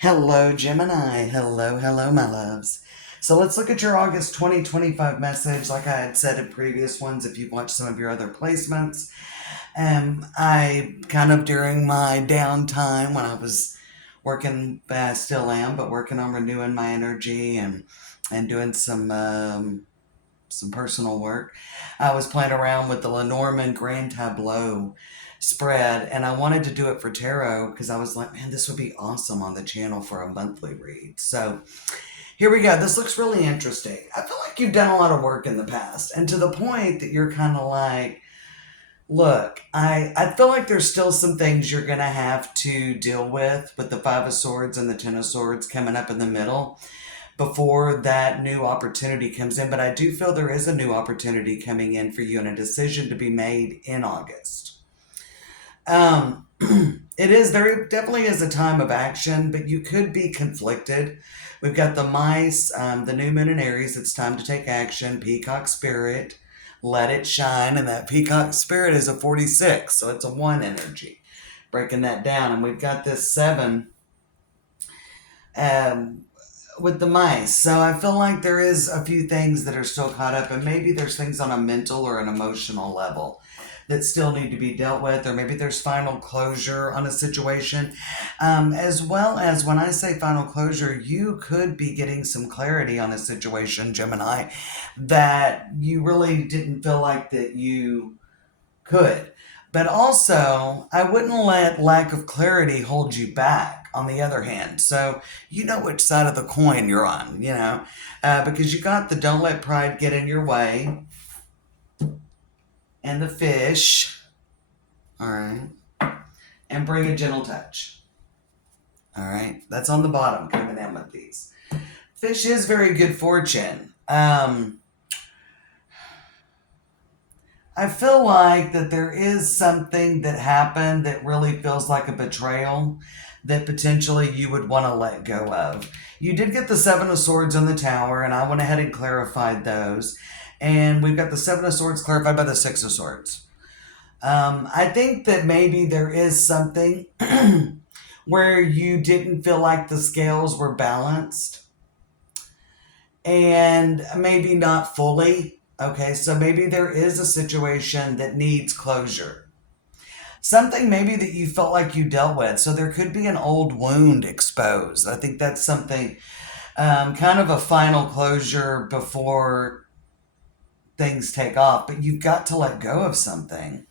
Hello, Gemini. Hello, hello, my loves. So let's look at your August 2025 message. Like I had said in previous ones, if you've watched some of your other placements, I kind of during my downtime when I was working, I still am, but working on renewing my energy and doing some personal work. I was playing around with the Lenormand Grand Tableau spread, and I wanted to do it for tarot because I was like, man, this would be awesome on the channel for a monthly read. So here we go. This looks really interesting. I feel like you've done a lot of work in the past, and to the point that you're kind of like, look, I feel like there's still some things you're going to have to deal with the Five of Swords and the Ten of Swords coming up in the middle before that new opportunity comes in. But I do feel there is a new opportunity coming in for you and a decision to be made in August. There definitely is a time of action, but you could be conflicted. We've got the mice, the new moon in Aries. It's time to take action. Peacock spirit, let it shine. And that peacock spirit is a 46, so it's a 1 energy. Breaking that down. And we've got this 7 um, with the mice. So I feel like there is a few things that are still caught up, and maybe there's things on a mental or an emotional level that still need to be dealt with, or maybe there's final closure on a situation. As well as when I say final closure, you could be getting some clarity on a situation, Gemini, that you really didn't feel like that you could. But also, I wouldn't let lack of clarity hold you back, on the other hand. So, you know which side of the coin you're on, because you got the don't let pride get in your way and the fish, all right, and bring a gentle touch. All right, that's on the bottom coming in with these. Fish is very good fortune. I feel like that there is something that happened that really feels like a betrayal that potentially you would want to let go of. You did get the Seven of Swords in the Tower, and I went ahead and clarified those. And we've got the Seven of Swords clarified by the Six of Swords. I think that maybe there is something where you didn't feel like the scales were balanced, and maybe not fully. Okay, so maybe there is a situation that needs closure. Something maybe that you felt like you dealt with. So there could be an old wound exposed. I think that's something, kind of a final closure before things take off. But you've got to let go of something.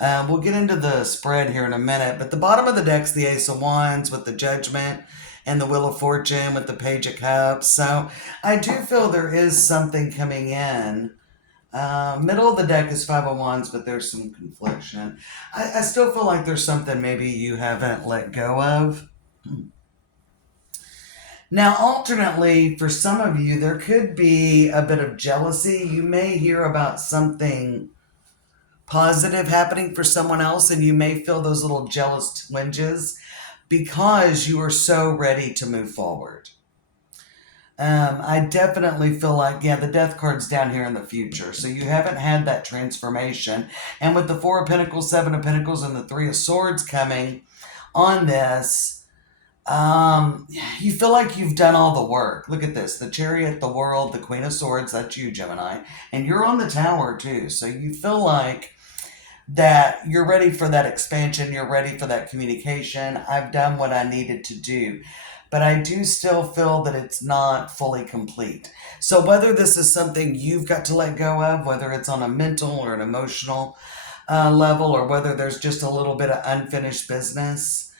We'll get into the spread here in a minute. But the bottom of the deck's the Ace of Wands with the Judgment and the Wheel of Fortune with the Page of Cups. So I do feel there is something coming in. Middle of the deck is Five of Wands, but there's some confliction. I still feel like there's something maybe you haven't let go of. Now, alternately, for some of you, there could be a bit of jealousy. You may hear about something positive happening for someone else, and you may feel those little jealous twinges because you are so ready to move forward. I definitely feel like, yeah, the death card's down here in the future. So you haven't had that transformation. And with the Four of Pentacles, Seven of Pentacles, and the Three of Swords coming on this, you feel like you've done all the work. Look at this. The Chariot, the World, the Queen of Swords, that's you, Gemini. And you're on the Tower, too. So you feel like that you're ready for that expansion. You're ready for that communication. I've done what I needed to do. But I do still feel that it's not fully complete. So whether this is something you've got to let go of, whether it's on a mental or an emotional level, or whether there's just a little bit of unfinished business,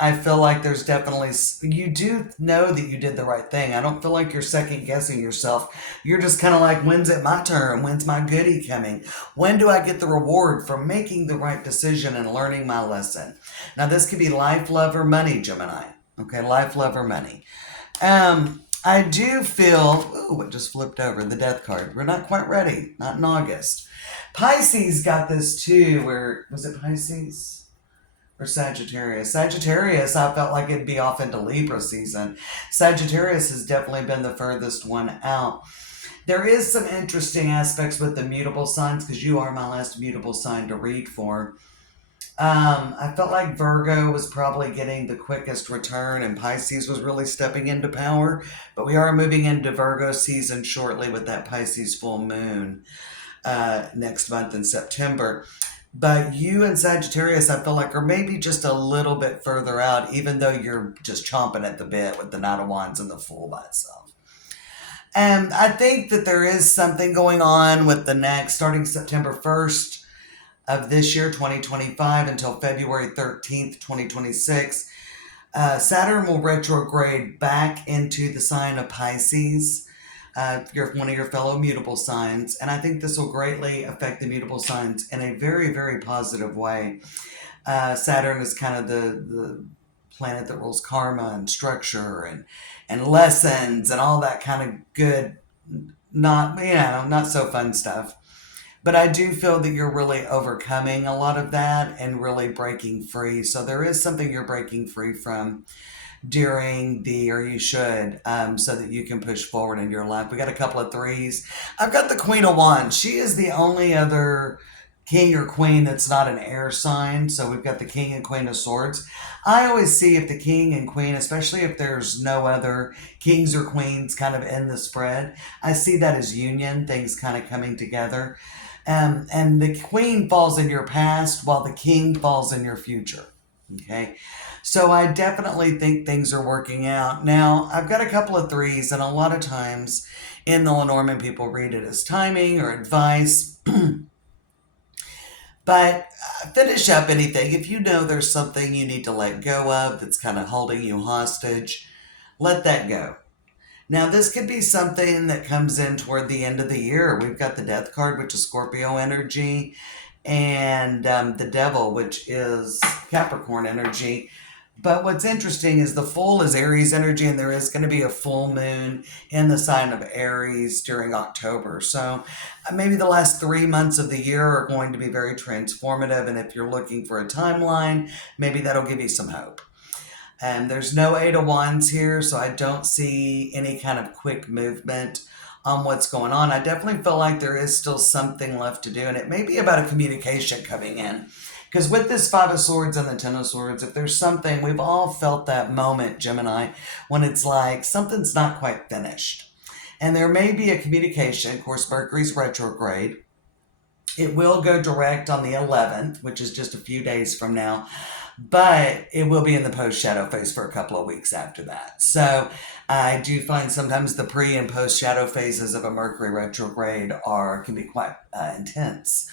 I feel like there's definitely, you do know that you did the right thing. I don't feel like you're second guessing yourself. You're just kind of like, when's it my turn? When's my goodie coming? When do I get the reward for making the right decision and learning my lesson? Now, this could be life, love, or money, Gemini. Okay, life, love, or money. I do feel, ooh, it just flipped over, the death card. We're not quite ready, not in August. Pisces got this too, where, was it Pisces? Or Sagittarius. Sagittarius, I felt like it'd be off into Libra season. Sagittarius has definitely been the furthest one out. There is some interesting aspects with the mutable signs, because you are my last mutable sign to read for. I felt like Virgo was probably getting the quickest return and Pisces was really stepping into power. But we are moving into Virgo season shortly with that Pisces full moon next month in September. But you and Sagittarius, I feel like, are maybe just a little bit further out, even though you're just chomping at the bit with the Knight of Wands and the Fool by itself. And I think that there is something going on with the next, starting September 1st of this year, 2025, until February 13th, 2026. Saturn will retrograde back into the sign of Pisces. You're one of your fellow mutable signs, and I think this will greatly affect the mutable signs in a very, very positive way. Saturn is kind of the planet that rules karma and structure and lessons and all that kind of good, not not so fun stuff. But I do feel that you're really overcoming a lot of that and really breaking free. So there is something you're breaking free from during the, or you should, so that you can push forward in your life. We got a couple of threes. I've got the Queen of Wands. She is the only other king or queen that's not an air sign. So we've got the King and Queen of Swords. I always see if the king and queen, especially if there's no other kings or queens kind of in the spread, I see that as union, things kind of coming together. And the queen falls in your past while the king falls in your future. Okay. So I definitely think things are working out. Now, I've got a couple of threes, and a lot of times in the Lenormand, people read it as timing or advice. But finish up anything. If you know there's something you need to let go of that's kind of holding you hostage, let that go. Now, this could be something that comes in toward the end of the year. We've got the Death card, which is Scorpio energy, and the Devil, which is Capricorn energy. But what's interesting is the Fool is Aries energy, and there is going to be a full moon in the sign of Aries during October. So maybe the last 3 months of the year are going to be very transformative. And if you're looking for a timeline, maybe that'll give you some hope. And there's no Eight of Wands here, so I don't see any kind of quick movement on what's going on. I definitely feel like there is still something left to do, and it may be about a communication coming in. Because with this Five of Swords and the Ten of Swords, if there's something, we've all felt that moment, Gemini, when it's like something's not quite finished. And there may be a communication. Of course, Mercury's retrograde. It will go direct on the 11th, which is just a few days from now, but it will be in the post shadow phase for a couple of weeks after that. So I do find sometimes the pre and post shadow phases of a Mercury retrograde can be quite intense.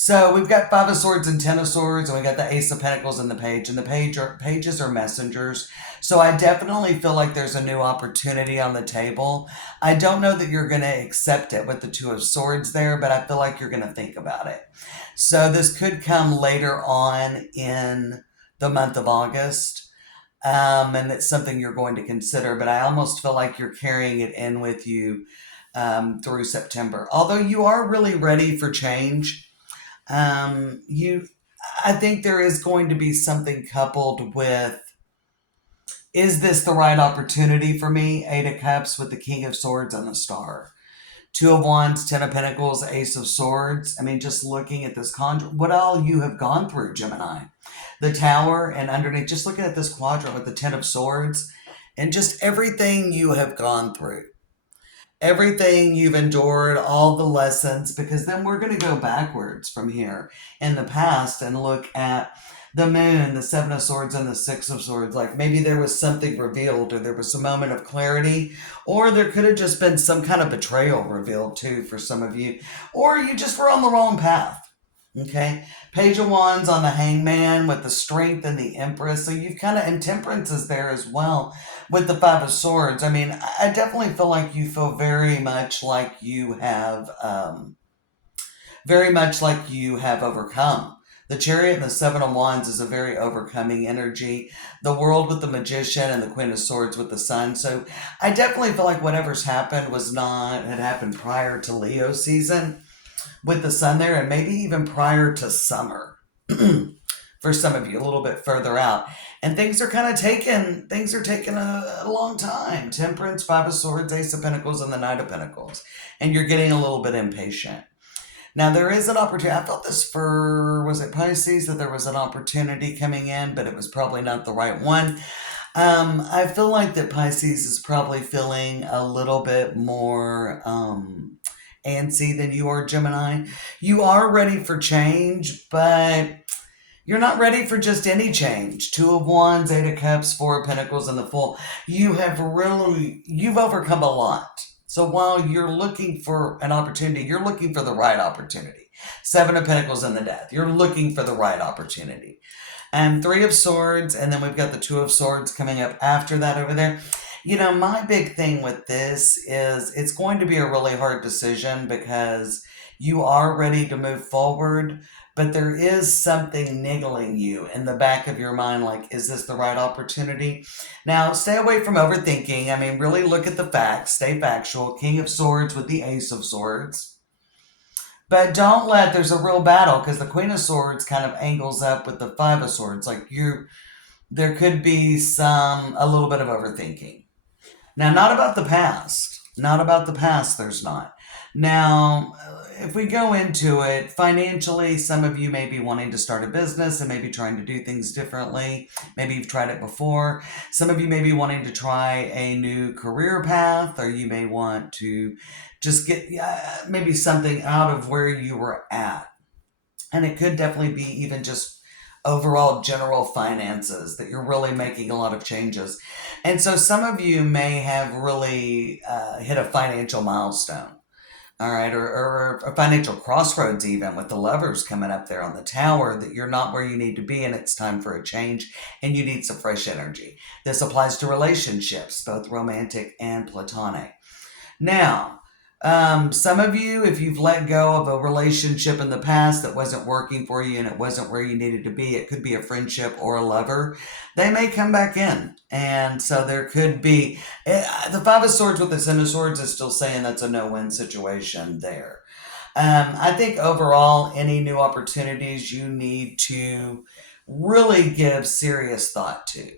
So we've got Five of Swords and Ten of Swords, and we got the Ace of Pentacles in the page, and the pages are messengers. So I definitely feel like there's a new opportunity on the table. I don't know that you're going to accept it with the Two of Swords there, but I feel like you're going to think about it. So this could come later on in the month of August, and it's something you're going to consider. But I almost feel like you're carrying it in with you through September. Although you are really ready for change. You, I think there is going to be something coupled with, is this the right opportunity for me? Eight of Cups with the King of Swords and the Star. Two of Wands, Ten of Pentacles, Ace of Swords. I mean, just looking at this what all you have gone through, Gemini. The Tower, and underneath, just looking at this quadrant with the Ten of Swords, and just everything you have gone through. Everything you've endured, all the lessons, because then we're going to go backwards from here in the past and look at the moon, the Seven of Swords, and the Six of Swords. Like maybe there was something revealed, or there was a moment of clarity, or there could have just been some kind of betrayal revealed too for some of you, or you just were on the wrong path. Okay, Page of Wands on the Hangman with the Strength and the Empress. So you've kind of, and Temperance is there as well with the Five of Swords. I mean, I definitely feel like you feel very much like you have, overcome. The Chariot and the Seven of Wands is a very overcoming energy. The World with the Magician and the Queen of Swords with the Sun. So I definitely feel like whatever's happened had happened prior to Leo season with the Sun there, and maybe even prior to summer for some of you, a little bit further out. And things are taking a long time. Temperance, Five of Swords, Ace of Pentacles, and the Knight of Pentacles. And you're getting a little bit impatient. Now there is an opportunity. I felt this for, was it Pisces, that there was an opportunity coming in, but it was probably not the right one. I feel like that Pisces is probably feeling a little bit more antsy than you are, Gemini. You are ready for change, but you're not ready for just any change. Two of Wands, Eight of Cups, Four of Pentacles, and the Fool. You've overcome a lot. So while you're looking for an opportunity, you're looking for the right opportunity. Seven of Pentacles and the Death. You're looking for the right opportunity. And Three of Swords, and then we've got the Two of Swords coming up after that over there. You know, my big thing with this is it's going to be a really hard decision because you are ready to move forward, but there is something niggling you in the back of your mind, like, is this the right opportunity? Now, stay away from overthinking. I mean, really look at the facts, stay factual. King of Swords with the Ace of Swords. But don't let, there's a real battle because the Queen of Swords kind of angles up with the Five of Swords. There could be a little bit of overthinking. Now, not about the past. Not about the past, there's not. Now, if we go into it, financially, some of you may be wanting to start a business and maybe trying to do things differently. Maybe you've tried it before. Some of you may be wanting to try a new career path, or you may want to just get maybe something out of where you were at. And it could definitely be even just overall general finances that you're really making a lot of changes. And so some of you may have really hit a financial milestone. All right, or a financial crossroads, even with the Lovers coming up there on the tower, that you're not where you need to be and it's time for a change and you need some fresh energy. This applies to relationships, both romantic and platonic. Now, some of you, if you've let go of a relationship in the past that wasn't working for you and it wasn't where you needed to be, it could be a friendship or a lover, they may come back in. And so there could be, the Five of Swords with the Ten of Swords is still saying that's a no-win situation there. I think overall, any new opportunities you need to really give serious thought to.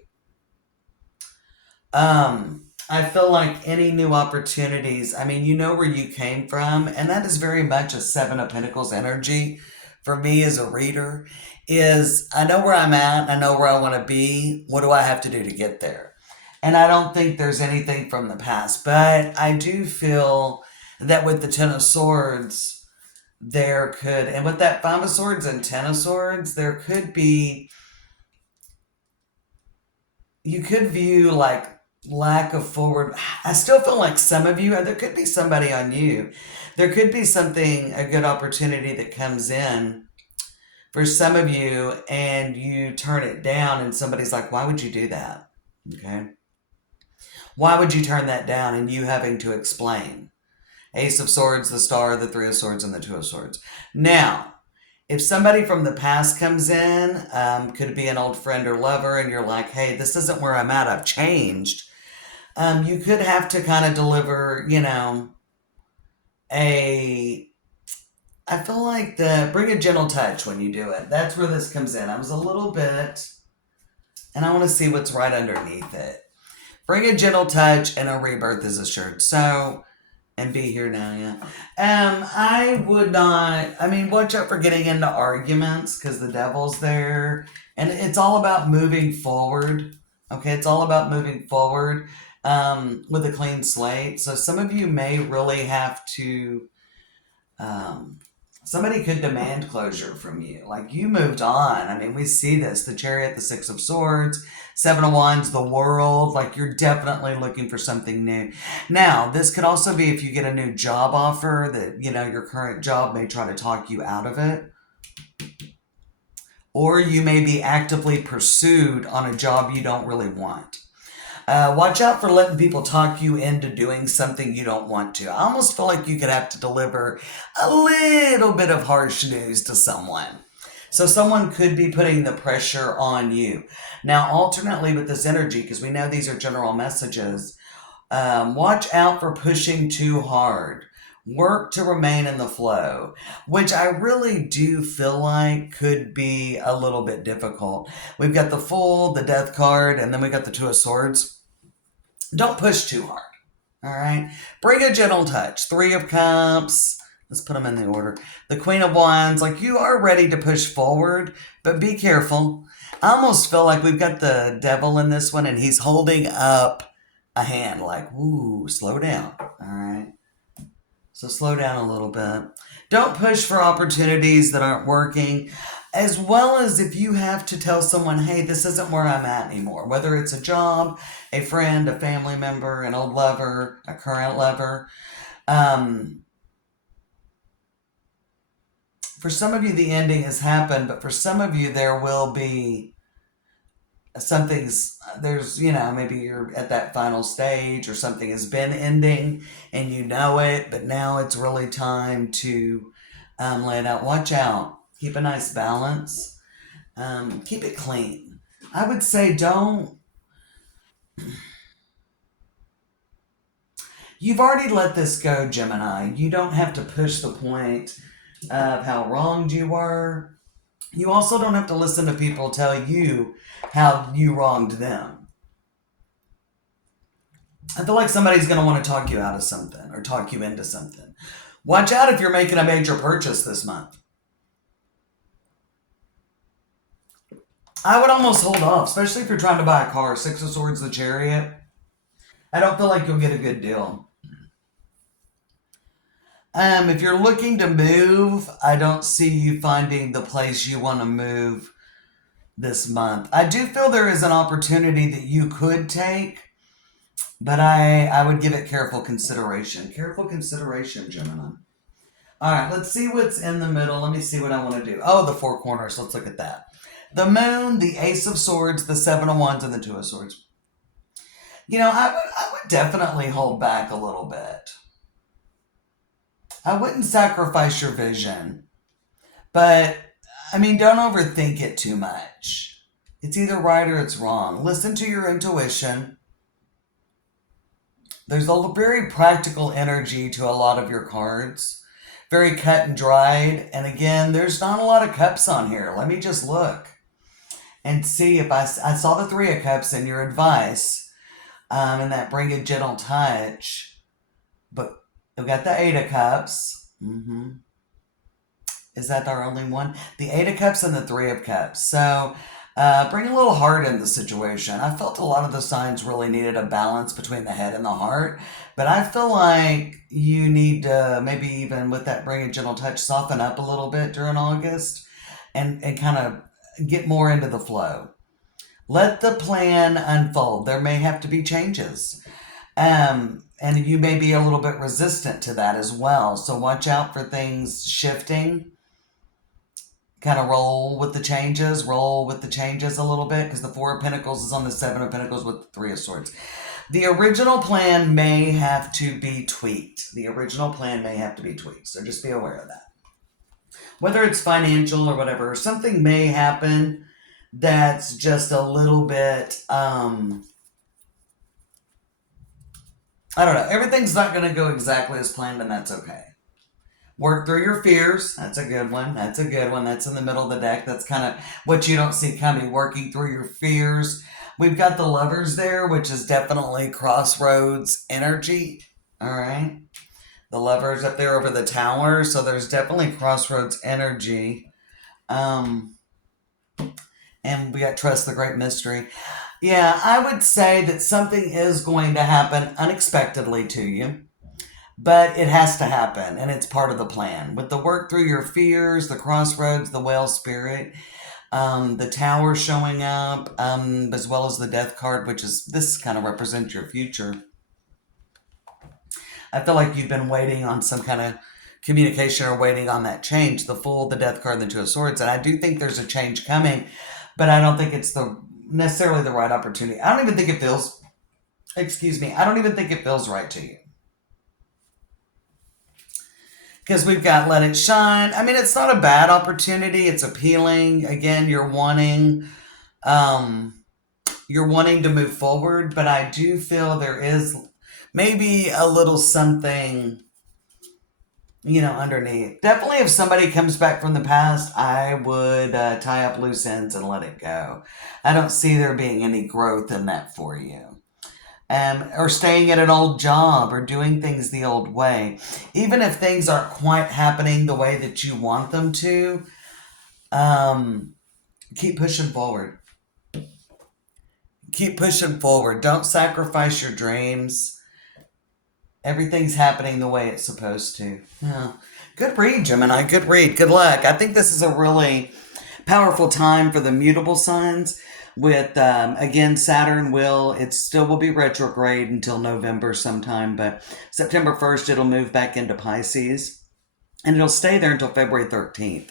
I feel like any new opportunities, I mean, you know where you came from, and that is very much a Seven of Pentacles energy for me as a reader, is I know where I'm at, I know where I want to be, what do I have to do to get there? And I don't think there's anything from the past, but I do feel that with the Ten of Swords, there could, and with that Five of Swords and Ten of Swords, there could be, you could view like lack of forward. I still feel like some of you, there could be somebody on you. There could be something, a good opportunity that comes in for some of you and you turn it down and somebody's like, why would you do that? Okay. Why would you turn that down? And you having to explain. Ace of Swords, the Star, the Three of Swords, and the Two of Swords. Now, if somebody from the past comes in, could be an old friend or lover, and you're like, hey, this isn't where I'm at, I've changed. You could have to kind of deliver, I feel like bring a gentle touch when you do it. That's where this comes in. I was a little bit, and I want to see what's right underneath it. Bring a gentle touch and a rebirth is assured. So, and be here now, yeah. I would not, I mean, watch out for getting into arguments because the devil's there. And it's all about moving forward. Okay, it's all about moving forward with a clean slate. So some of you may really have to, somebody could demand closure from you. Like you moved on. I mean, we see this, the Chariot, the Six of Swords, Seven of Wands, the World. Like you're definitely looking for something new. Now, this could also be if you get a new job offer that, your current job may try to talk you out of it. Or you may be actively pursued on a job you don't really want. Watch out for letting people talk you into doing something you don't want to. I almost feel like you could have to deliver a little bit of harsh news to someone. So someone could be putting the pressure on you. Now, alternately with this energy, because we know these are general messages, watch out for pushing too hard. Work to remain in the flow, which I really do feel like could be a little bit difficult. We've got the Fool, the Death card, and then we got the Two of Swords. Don't push too hard, all right? Bring a gentle touch. Three of Cups, Let's put them in the order. The Queen of Wands, like you are ready to push forward, but be careful. I almost feel like we've got the devil in this one and he's holding up a hand like, ooh, slow down. All right. So slow down a little bit. Don't push for opportunities that aren't working. As well as if you have to tell someone, hey, this isn't where I'm at anymore, whether it's a job, a friend, a family member, an old lover, a current lover. Um, for some of you, the ending has happened, but for some of you, there will be there's, maybe you're at that final stage or something has been ending and you know it, but now it's really time to lay it out. Watch out. Keep a nice balance. Keep it clean. I would say don't. You've already let this go, Gemini. You don't have to push the point of how wronged you were. You also don't have to listen to people tell you how you wronged them. I feel like somebody's going to want to talk you out of something or talk you into something. Watch out if you're making a major purchase this month. I would almost hold off, especially if you're trying to buy a car. Six of Swords, the Chariot. I don't feel like you'll get a good deal. If you're looking to move, I don't see you finding the place you want to move this month. I do feel there is an opportunity that you could take, but I would give it careful consideration. Careful consideration, Gemini. All right, let's see what's in the middle. Let me see what I want to do. Oh, the four corners. Let's look at that. The Moon, the Ace of Swords, the Seven of Wands, and the Two of Swords. I would definitely hold back a little bit. I wouldn't sacrifice your vision, but I mean, don't overthink it too much. It's either right or it's wrong. Listen to your intuition. There's a very practical energy to a lot of your cards, very cut and dried. And again, there's not a lot of cups on here. Let me just look and see if I saw the Three of Cups in your advice, and that bring a gentle touch. But we've got the Eight of Cups. Is that our only one? The Eight of Cups and the Three of Cups. So bring a little heart in the situation. I felt a lot of the signs really needed a balance between the head and the heart. But I feel like you need to maybe even with that bring a gentle touch, soften up a little bit during August and kind of get more into the flow. Let the plan unfold. There may have to be changes. And you may be a little bit resistant to that as well. So watch out for things shifting. Kind of roll with the changes a little bit because the Four of Pentacles is on the Seven of Pentacles with the Three of Swords. The original plan may have to be tweaked. So just be aware of that. Whether it's financial or whatever, something may happen that's just a little bit, I don't know. Everything's not going to go exactly as planned, and that's okay. Work through your fears. That's a good one. That's in the middle of the deck. That's kind of what you don't see coming. Working through your fears. We've got the Lovers there, which is definitely crossroads energy. All right. The Lovers up there over the tower. So there's definitely crossroads energy. And we got Trust the Great Mystery. Yeah, I would say that something is going to happen unexpectedly to you. But it has to happen, and it's part of the plan. With the work through your fears, the crossroads, the whale spirit, the tower showing up, as well as the death card, this kind of represents your future. I feel like you've been waiting on some kind of communication or waiting on that change. The Fool, the death card, and the Two of Swords. And I do think there's a change coming, but I don't think it's necessarily the right opportunity. I don't even think it feels right to you. Because we've got Let It Shine. I mean, it's not a bad opportunity. It's appealing. Again, you're wanting to move forward, but I do feel there is maybe a little something, underneath. Definitely if somebody comes back from the past, I would tie up loose ends and let it go. I don't see there being any growth in that for you. or staying at an old job or doing things the old way. Even if things aren't quite happening the way that you want them to, um, keep pushing forward. Keep pushing forward. Don't sacrifice your dreams. Everything's happening the way it's supposed to. Yeah. Good read, Gemini. Good read. Good luck. I think this is a really powerful time for the mutable signs. With again, Saturn it still will be retrograde until November sometime, but September 1st it'll move back into Pisces, and it'll stay there until February 13th.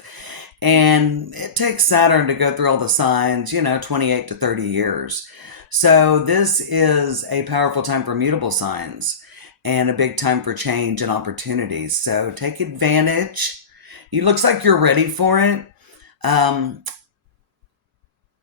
And it takes Saturn to go through all the signs, 28 to 30 years. So this is a powerful time for mutable signs and a big time for change and opportunities. So take advantage. It looks like you're ready for it. Um,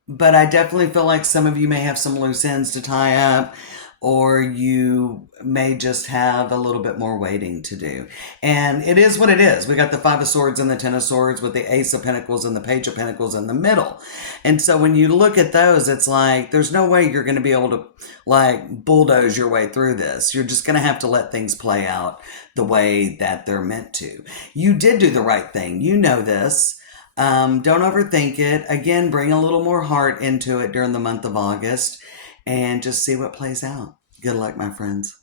but I definitely feel like some of you may have some loose ends to tie up, or you may just have a little bit more waiting to do. And it is what it is. We got the Five of Swords and the Ten of Swords with the Ace of Pentacles and the Page of Pentacles in the middle. And so when you look at those, it's like there's no way you're going to be able to like bulldoze your way through this. You're just going to have to let things play out the way that they're meant to. You did do the right thing. You know this. Don't overthink it. Again, bring a little more heart into it during the month of August and just see what plays out. Good luck, my friends.